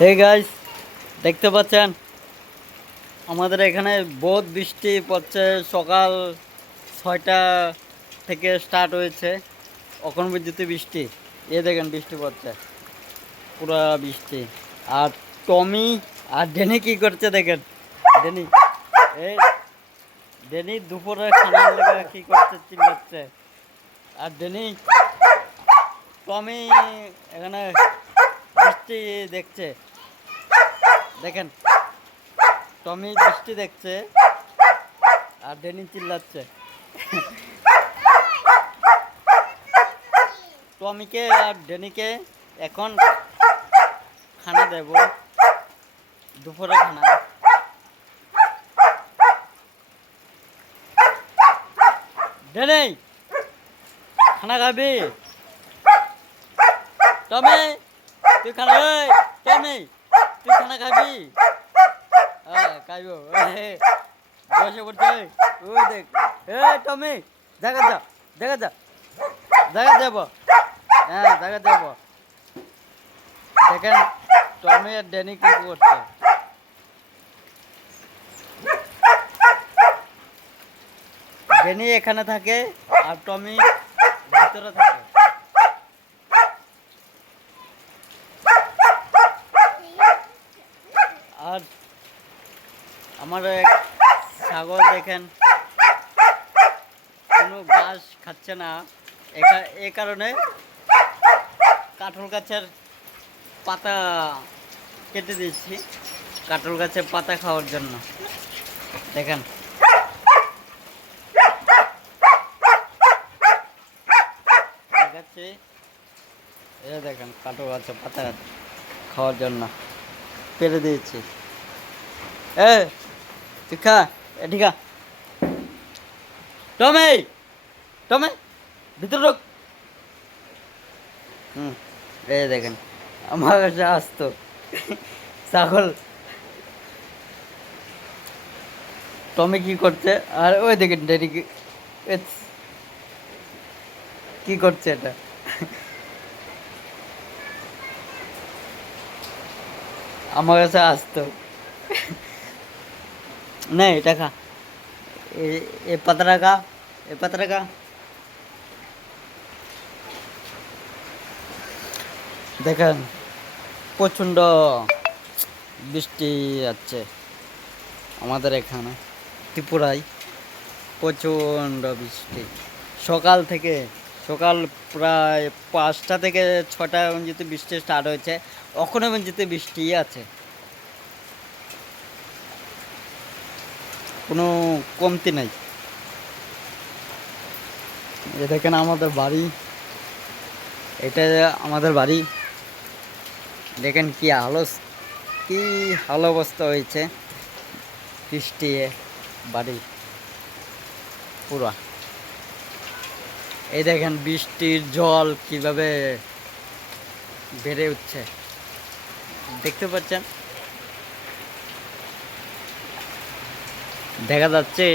Hey guys, দেখতে পাচ্ছেন আমাদের এখানে বহুত বৃষ্টি পড়ছে। সকাল 6টা থেকে স্টার্ট হয়েছে, এখন পর্যন্ত বৃষ্টি। এ দেখেন বৃষ্টি পড়ছে, পুরা বৃষ্টি। আর টমি আর ডেনি কি করছে দেখেন। ডেনি এই ডেনি দুপুরে খানার লেগে কি করছে, চিল্লাচ্ছে। আর ডেনি টমি এখানে বৃষ্টি দেখছে। দেখেন, টমি বৃষ্টি দেখছে আর ডেনি চিল্লাচ্ছে। টমিকে আর ডেনিকে এখন খানা দেব, দুপুরে খানা। ডেনি খানা খাবি? টমি তুই খানা, টমি তুই খানা খাবি? হ্যাঁ খাইব, বসে পড়ছে। ওই দেখ, টমি দেখা যা, দেখা যা, দেখা যাব। হ্যাঁ দেখা যাব। দেখেন টমি আর ড্যানি কি করছে। ড্যানি এখানে থাকে আর টমি ভিতরে থাকে। আর আমার এক ছাগল দেখেন কোনো ঘাস খাচ্ছে না, এ কারণে কাঁঠাল গাছের পাতা কেটে দিয়েছি, কাঁঠাল গাছের পাতা খাওয়ার জন্য। দেখেন দেখাচ্ছি, দেখেন কাঁঠাল গাছের পাতা খাওয়ার জন্য পেরে দিয়েছি। তুই খা, ঠিক আছে। টমে টমে ভিতরে ঢোক। দেখেন আমার কাছে আসতো ছাগল। টমে কি করছে আর ওই দেখেন ডেরি কি করছে এটা। আমার কাছে আসতো। নেই এটা খা, এ পাতাটা খা, এ পাতাটা খা। দেখেন প্রচণ্ড বৃষ্টি যাচ্ছে আমাদের এখানে ত্রিপুরায়, প্রচণ্ড বৃষ্টি। সকাল থেকে, সকাল প্রায় 5টা থেকে 6টা পর্যন্ত বৃষ্টি স্টার্ট হয়েছে, এখনো পর্যন্ত বৃষ্টি আছে, কোনো কমতি নাই। এ দেখেন আমাদের বাড়ি, এটা আমাদের বাড়ি। দেখেন কি হাল অবস্থা হয়েছে বৃষ্টি, বাড়ি পুরা। এই দেখেন বৃষ্টির জল কিভাবে বেড়ে উঠছে, দেখতে পাচ্ছেন, দেখা যাচ্ছে।